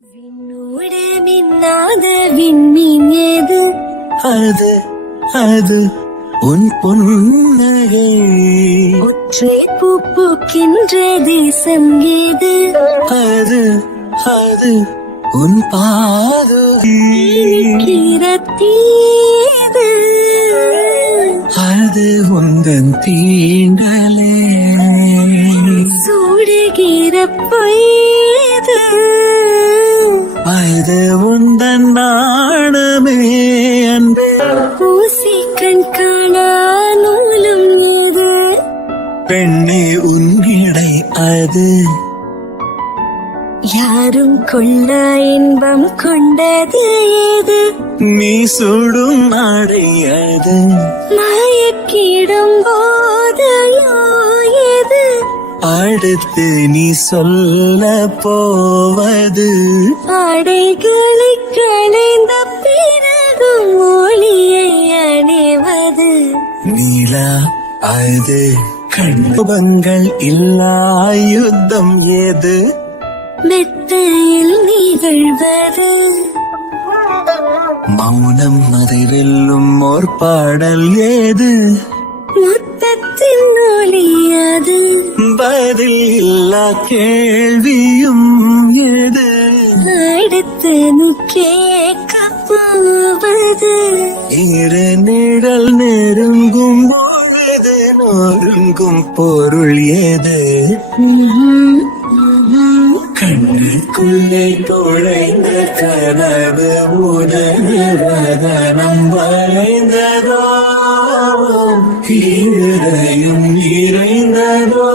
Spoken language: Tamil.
விண்ணோடு மின்னாத விண்மீன் ஏது? அது அது உன் புன்னகை. ஒற்றை பூ பூக்கின்ற தேசம் ஏது? அது அது உன் பாதுகை. கிரத்தீது அது உந்தன் தீண்டலே. சூடுகிற பொய்து அது உந்தன் நாணமே அன்பே. பூசி கண் காணா நூலும் ஏது? பெண்ணே உன்னிடை அது. யாரும் கொள்ள இன்பம் கொண்டது ஏது? நீ சுடும் நாடை அது. மயக்கிடும் போதையோ ஏது? அடுத்து நீ சொல்ல போவது ஆடைகளை களைந்த பிறகும் ஒளியை அணிவது. நீலா அது. கண்பங்கள் இல்லா யுத்தம் ஏது? மெத்தையில் நிகழ்வது. மௌனம் அதை வெல்லும் ஓர் பாடல் ஏது? முத்தத்தின் ஒளியாது. பதில் இல்லா கேள்வியும் ஏது? அடுத்து கேட்க போவது. இரு நிழல் நெருங்கும் போது நொறுங்கும் பொருள் ஏது? கண்ணுக்குள்ளே துளைந்த கனவு உதயம் வளைந்ததோ, இதயம் நிறைந்ததோ.